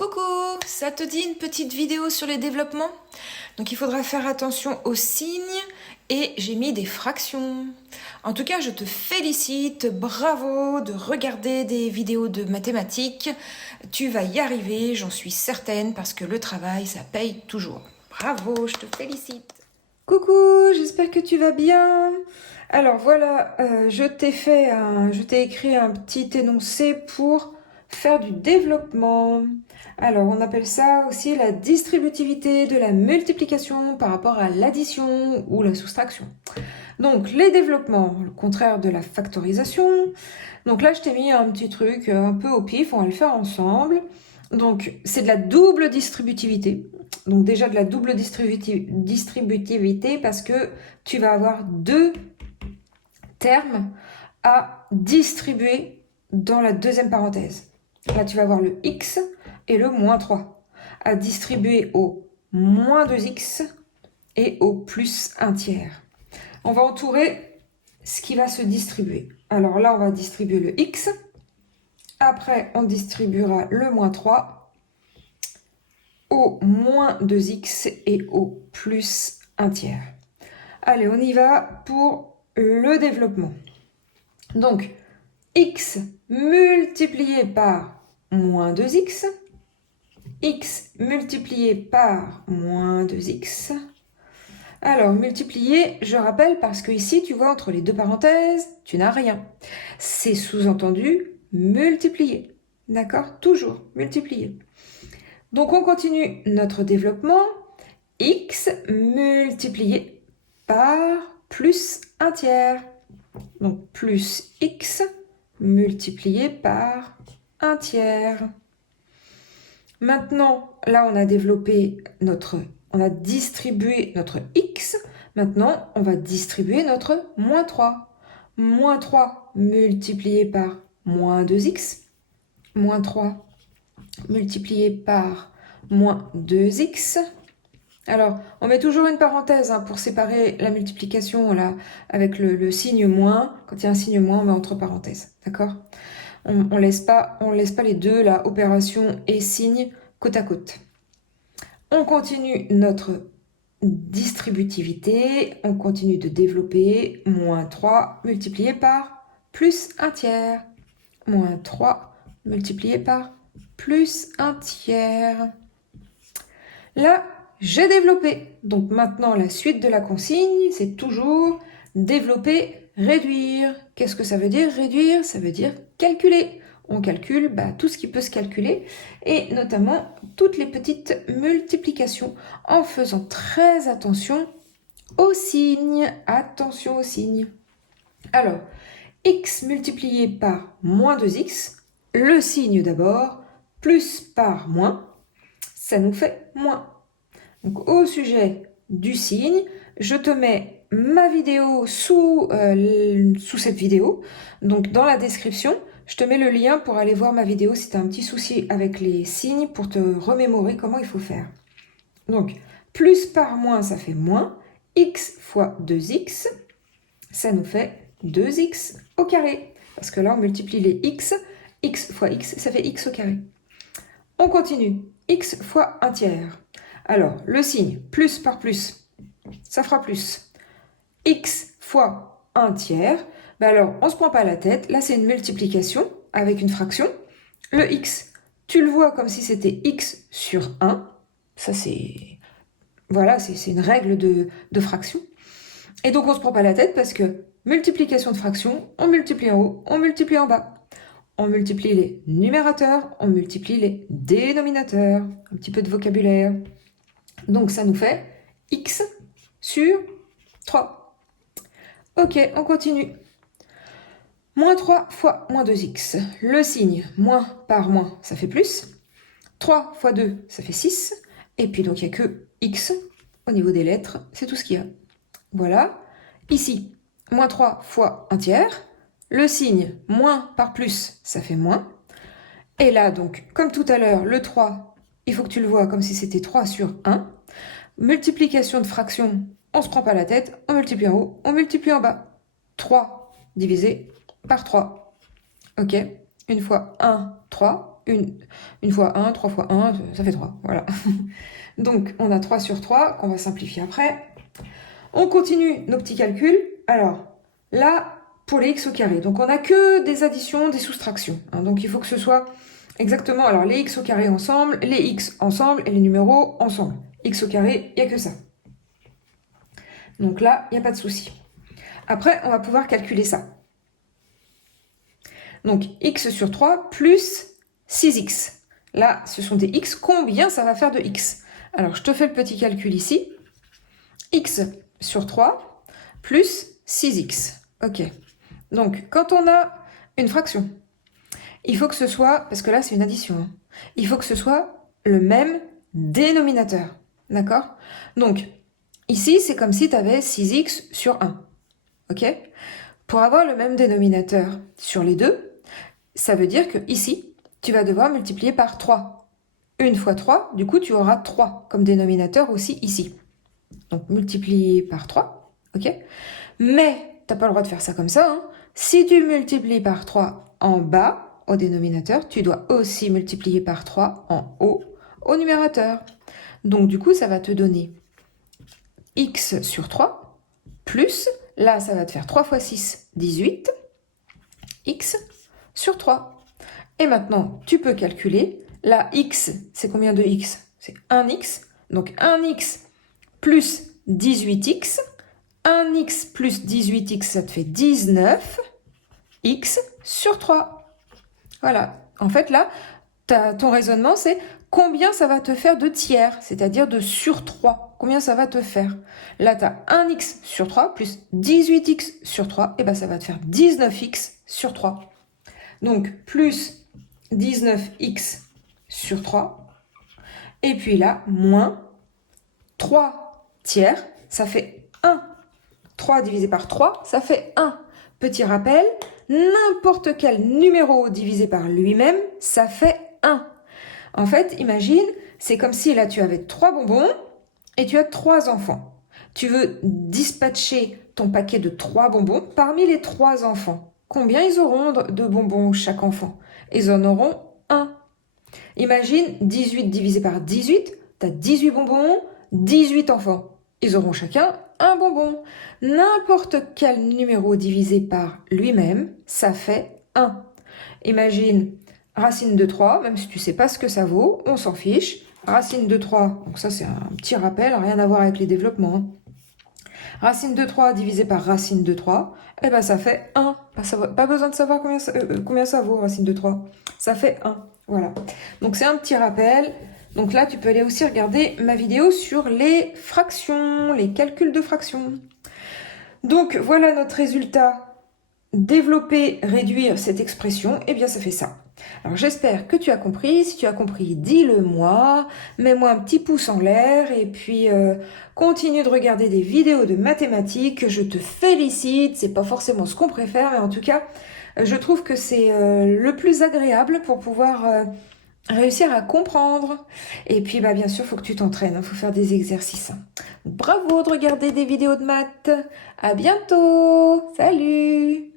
Coucou, ça te dit une petite vidéo sur les développements? Donc il faudra faire attention aux signes et j'ai mis des fractions. En tout cas, je te félicite, bravo de regarder des vidéos de mathématiques. Tu vas y arriver, j'en suis certaine, parce que le travail, ça paye toujours. Bravo, je te félicite. Coucou, j'espère que tu vas bien. Alors voilà, je t'ai écrit un petit énoncé pour faire du développement. Alors on appelle ça aussi la distributivité de la multiplication par rapport à l'addition ou la soustraction. Donc les développements, le contraire de la factorisation. Donc là je t'ai mis un petit truc un peu au pif, on va le faire ensemble. Donc c'est de la double distributivité. Donc déjà de la double distributivité parce que tu vas avoir deux termes à distribuer dans la deuxième parenthèse. Là, tu vas avoir le x et le moins 3 à distribuer au moins 2x et au plus 1 tiers. On va entourer ce qui va se distribuer. Alors là, on va distribuer le x. Après, on distribuera le moins 3 au moins 2x et au plus 1 tiers. Allez, on y va pour le développement. Donc, x multiplié par moins 2x, x multiplié par moins 2x. Alors, multiplier, je rappelle, parce que ici, tu vois, entre les deux parenthèses, tu n'as rien. C'est sous-entendu multiplier. D'accord? Toujours multiplier. Donc, on continue notre développement. X multiplié par plus 1 tiers. Donc, plus x multiplié par 1 tiers. Maintenant, là, on a distribué notre x. Maintenant, on va distribuer notre moins 3. Moins 3 multiplié par moins 2x. Moins 3 multiplié par moins 2x. Alors, on met toujours une parenthèse pour séparer la multiplication là, avec le signe moins. Quand il y a un signe moins, on met entre parenthèses. D'accord? On laisse pas les deux, là, opération et signe, côte à côte. On continue notre distributivité. On continue de développer. Moins 3 multiplié par plus 1 tiers. Moins 3 multiplié par plus 1 tiers. Là, j'ai développé. Donc maintenant, la suite de la consigne, c'est toujours développer, réduire. Qu'est-ce que ça veut dire réduire? Ça veut dire calculer. On calcule tout ce qui peut se calculer et notamment toutes les petites multiplications en faisant très attention aux signes. Attention aux signes. Alors, x multiplié par moins 2x, le signe d'abord, plus par moins, ça nous fait moins. Donc, au sujet du signe, je te mets ma vidéo sous cette vidéo. Donc, dans la description, je te mets le lien pour aller voir ma vidéo si tu as un petit souci avec les signes pour te remémorer comment il faut faire. Donc, plus par moins, ça fait moins. X fois 2x, ça nous fait 2x au carré. Parce que là, on multiplie les x. X fois x, ça fait x au carré. On continue. X fois 1 tiers. Alors, le signe plus par plus, ça fera plus. X fois 1 tiers. Alors, on ne se prend pas la tête. Là, c'est une multiplication avec une fraction. Le x, tu le vois comme si c'était x sur 1. Ça, c'est... Voilà, c'est une règle de fraction. Et donc, on ne se prend pas la tête parce que multiplication de fraction, on multiplie en haut, on multiplie en bas. On multiplie les numérateurs, on multiplie les dénominateurs. Un petit peu de vocabulaire. Donc, ça nous fait x sur 3. Ok, on continue. Moins 3 fois moins 2x. Le signe moins par moins, ça fait plus. 3 fois 2, ça fait 6. Et puis, donc, il n'y a que x au niveau des lettres. C'est tout ce qu'il y a. Voilà. Ici, moins 3 fois 1 tiers. Le signe moins par plus, ça fait moins. Et là, donc, comme tout à l'heure, le 3, il faut que tu le vois comme si c'était 3 sur 1. Multiplication de fractions, on ne se prend pas la tête, on multiplie en haut, on multiplie en bas. 3 divisé par 3. Ok, une fois 1, 3. 3. Une fois 1, 3 fois 1, ça fait 3. Voilà. Donc, on a 3 sur 3 qu'on va simplifier après. On continue nos petits calculs. Alors, là, pour les x au carré. Donc, on n'a que des additions, des soustractions. Hein. Donc, il faut que ce soit exactement, alors les x au carré ensemble, les x ensemble et les numéros ensemble. X au carré, il n'y a que ça. Donc là, il n'y a pas de souci. Après, on va pouvoir calculer ça. Donc, x sur 3 plus 6x. Là, ce sont des x. Combien ça va faire de x? Alors, je te fais le petit calcul ici. X sur 3 plus 6x. Ok. Donc, quand on a une fraction, il faut que ce soit, parce que là, c'est une addition, hein, il faut que ce soit le même dénominateur. D'accord? Donc, ici, c'est comme si tu avais 6x sur 1. Ok? Pour avoir le même dénominateur sur les deux, ça veut dire que ici, tu vas devoir multiplier par 3. 1 fois 3, du coup, tu auras 3 comme dénominateur aussi ici. Donc, multiplier par 3, ok? Mais, tu n'as pas le droit de faire ça comme ça. Hein. Si tu multiplies par 3 en bas, au dénominateur, tu dois aussi multiplier par 3 en haut, au numérateur. Donc, du coup, ça va te donner x sur 3, plus, là, ça va te faire 3 fois 6, 18, x sur 3. Et maintenant, tu peux calculer. Là, x, c'est combien de x? C'est 1x. Donc, 1x plus 18x. 1x plus 18x, ça te fait 19x sur 3. Voilà. En fait, là, ton raisonnement, c'est combien ça va te faire de tiers, c'est-à-dire de sur 3. Combien ça va te faire? Là, tu as 1x sur 3 plus 18x sur 3. Et bien, ça va te faire 19x sur 3. Donc, plus 19x sur 3. Et puis là, moins 3 tiers, ça fait 1. 3 divisé par 3, ça fait 1. Petit rappel, n'importe quel numéro divisé par lui-même, ça fait 1. En fait, imagine, c'est comme si là tu avais 3 bonbons et tu as 3 enfants. Tu veux dispatcher ton paquet de 3 bonbons parmi les 3 enfants. Combien ils auront de bonbons chaque enfant? Ils en auront 1. Imagine 18 divisé par 18, tu as 18 bonbons, 18 enfants. Ils auront chacun un bonbon. N'importe quel numéro divisé par lui-même, ça fait 1. Imagine racine de 3, même si tu ne sais pas ce que ça vaut, on s'en fiche. Racine de 3, donc ça c'est un petit rappel, rien à voir avec les développements. Hein. Racine de 3 divisé par racine de 3, eh ben ça fait 1. Pas besoin de savoir combien ça vaut, racine de 3. Ça fait 1. Voilà. Donc c'est un petit rappel. Donc là, tu peux aller aussi regarder ma vidéo sur les fractions, les calculs de fractions. Donc voilà notre résultat. Développer, réduire cette expression, eh bien ça fait ça. Alors j'espère que tu as compris. Si tu as compris, dis-le moi. Mets-moi un petit pouce en l'air et puis continue de regarder des vidéos de mathématiques. Je te félicite. C'est pas forcément ce qu'on préfère, mais en tout cas, je trouve que c'est le plus agréable pour pouvoir réussir à comprendre. Et puis bien sûr, il faut que tu t'entraînes. Il faut faire des exercices. Bravo de regarder des vidéos de maths. À bientôt. Salut.